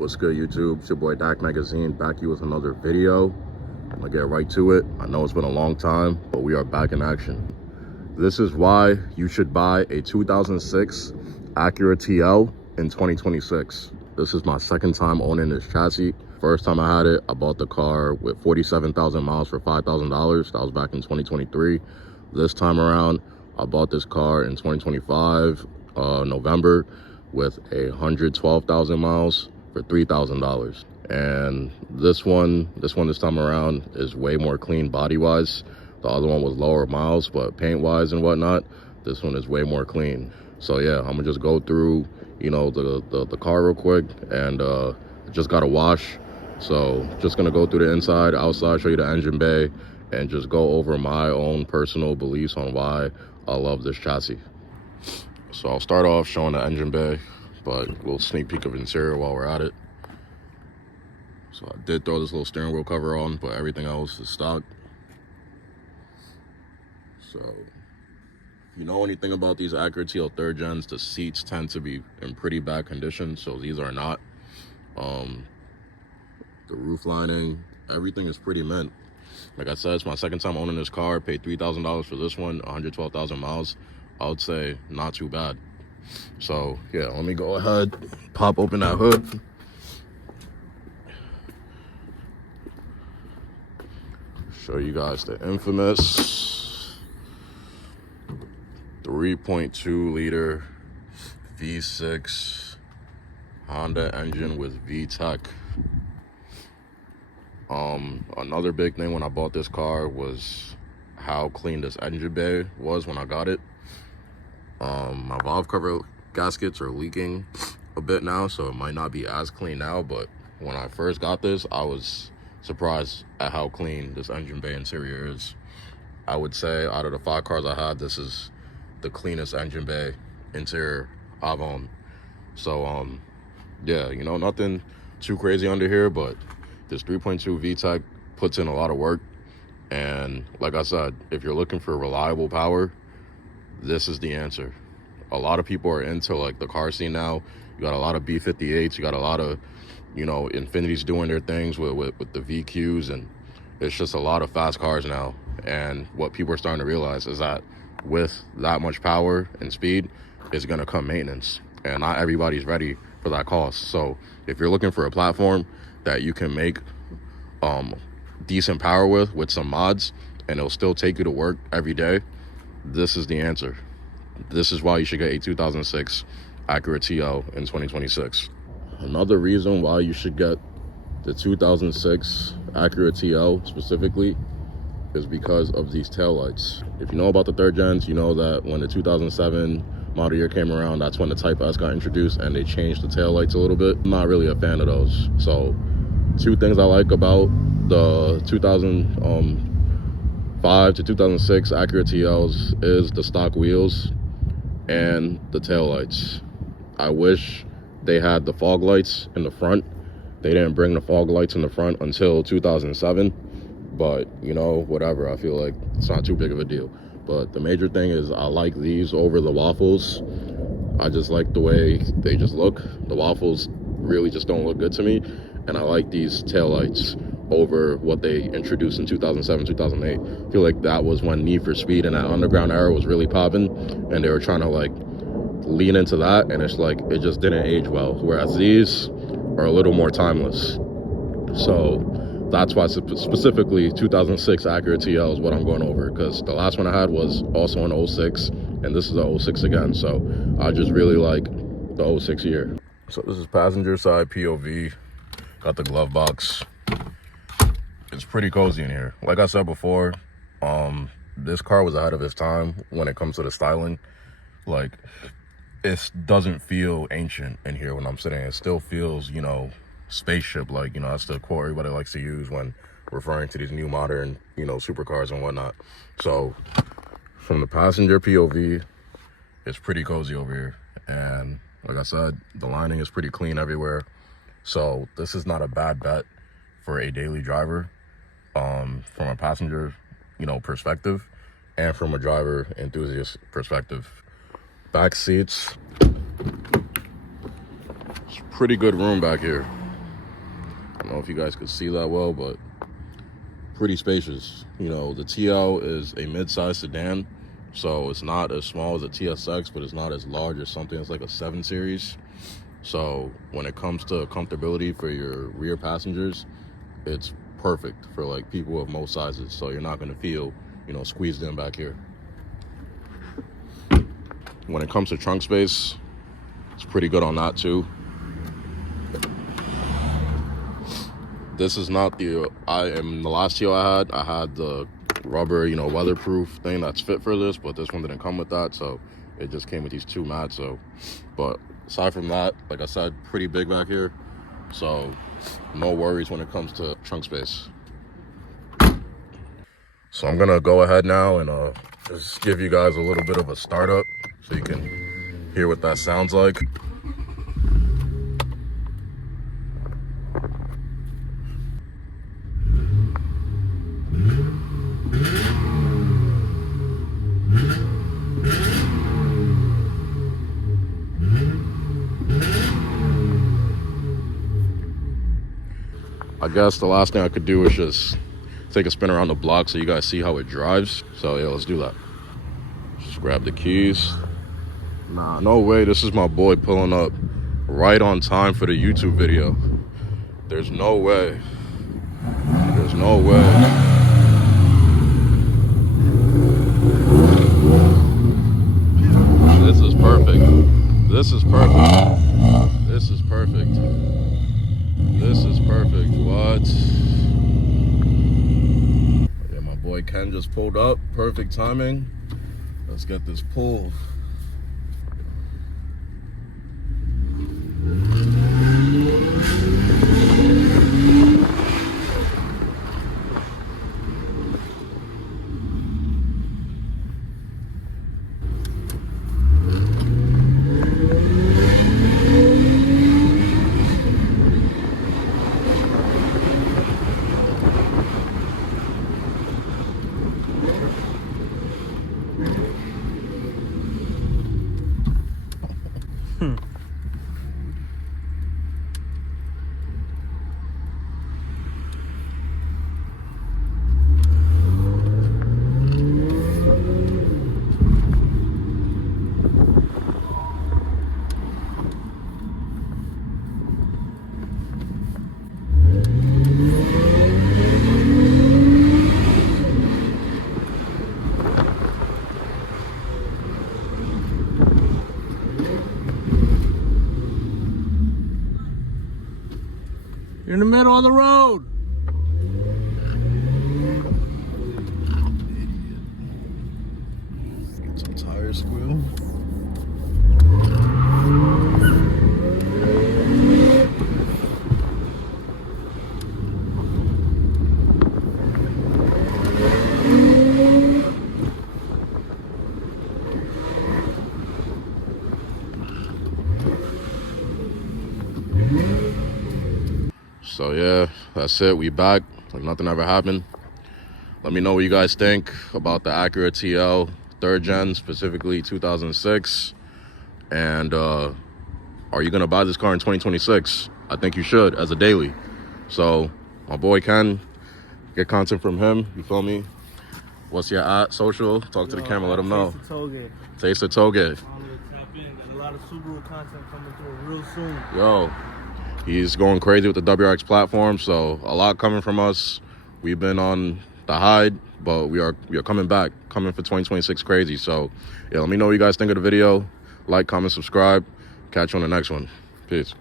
What's good, YouTube? It's your boy Dak Magazine, back here with another video. I'm gonna get right to it. I know it's been a long time, but we are back in action. This is why you should buy a 2006 Acura TL in 2026. This is my second time owning this chassis. First time I had it, I bought the car with 47,000 miles for $5,000. That was back in 2023. This time around, I bought this car in 2025, November, with 112,000 miles for $3,000. And this time around is way more clean body wise. The other one was lower miles, but paint wise and whatnot, this one is way more clean. So yeah, I'm gonna just go through, you know, the car real quick, and just got a wash. So just gonna go through the inside, outside, show you the engine bay, and just go over my own personal beliefs on why I love this chassis. So I'll start off showing the engine bay, but a little sneak peek of interior while we're at it. So I did throw this little steering wheel cover on, but everything else is stock. So if you know anything about these Acura TL 3rd gens, the seats tend to be in pretty bad condition, so these are not. The roof lining, everything is pretty mint. Like I said, it's my second time owning this car. Paid $3,000 for this one, 112,000 miles. I would say not too bad. So yeah, let me go ahead, pop open that hood. Show you guys the infamous 3.2 liter V6 Honda engine with VTEC. Another big thing when I bought this car was how clean this engine bay was when I got it. My valve cover gaskets are leaking a bit now, so it might not be as clean now, but when I first got this, I was surprised at how clean this engine bay interior is. I would say out of the 5 cars I had, this is the cleanest engine bay interior I've owned. So yeah, you know, nothing too crazy under here, but this 3.2 VTEC puts in a lot of work. And like I said, if you're looking for reliable power, this is the answer. A lot of people are into like the car scene now. You got a lot of B58s, you got a lot of, you know, Infinities doing their things with the VQs, and it's just a lot of fast cars now. And what people are starting to realize is that with that much power and speed, is gonna come maintenance, and not everybody's ready for that cost. So if you're looking for a platform that you can make decent power with some mods, and it'll still take you to work every day, this is the answer. This is why you should get a 2006 Acura TL in 2026. Another reason why you should get the 2006 Acura TL specifically is because of these taillights. If you know about the 3rd gens, you know that when the 2007 model year came around, that's when the Type S got introduced and they changed the taillights a little bit. I'm not really a fan of those. So 2 things I like about the 2005 to 2006 Acura TLs is the stock wheels and the taillights. I wish they had the fog lights in the front. They didn't bring the fog lights in the front until 2007, but you know, whatever. I feel like it's not too big of a deal. But the major thing is I like these over the waffles. I just like the way they just look. The waffles really just don't look good to me, and I like these taillights over what they introduced in 2007, 2008. I feel like that was when Need for Speed and that underground era was really popping, and they were trying to like lean into that, and it's like it just didn't age well, whereas these are a little more timeless. So that's why specifically 2006 Acura TL is what I'm going over, because the last one I had was also an 06, and this is a 06 again. So I just really like the 06 year. So this is passenger side POV. Got the glove box. It's pretty cozy in here. Like I said before, this car was ahead of its time when it comes to the styling. Like, it doesn't feel ancient in here when I'm sitting. It still feels, you know, spaceship. Like, you know, that's the quote everybody likes to use when referring to these new modern, you know, supercars and whatnot. So from the passenger POV, it's pretty cozy over here. And like I said, the lining is pretty clean everywhere. So this is not a bad bet for a daily driver, from a passenger, you know, perspective, and from a driver enthusiast perspective. Back seats, it's pretty good room back here. don't know if you guys could see that well, but pretty spacious. You know, the TL is a mid-size sedan, so it's not as small as a TSX, but it's not as large as something that's like a 7 Series. So when it comes to comfortability for your rear passengers, it's perfect for like people of most sizes. So you're not going to feel, you know, squeezed in back here. When it comes to trunk space, it's pretty good on that too. This is not the in the last TL I had the rubber, you know, weatherproof thing that's fit for this, but this one didn't come with that, so it just came with these 2 mats. So, but aside from that, like I said, pretty big back here, so no worries when it comes to trunk space. So I'm gonna go ahead now and just give you guys a little bit of a startup so you can hear what that sounds like. I guess the last thing I could do is just take a spin around the block so you guys see how it drives. So yeah, let's do that. Just grab the keys. Nah, no way, this is my boy pulling up right on time for the YouTube video. There's no way. There's no way. This is perfect. This is perfect. This is perfect. This is perfect. What? Yeah, my boy Ken just pulled up. Perfect timing. Let's get this pulled. You're in the middle of the road. Get some tire squeal. So yeah, that's it. We back like nothing ever happened. Let me know what you guys think about the Acura TL 3rd gen, specifically 2006. And are you gonna buy this car in 2026? I think you should, as a daily. So my boy Ken, get content from him. You feel me? What's your social? Talk to the camera. Let him know. Taste of Toge. Tap in. Got a lot of Subaru content coming through real soon. Yo. He's going crazy with the WRX platform, so a lot coming from us. We've been on the hide, but we are coming back, coming for 2026 crazy. So yeah, let me know what you guys think of the video. Like, comment, subscribe. Catch you on the next one. Peace.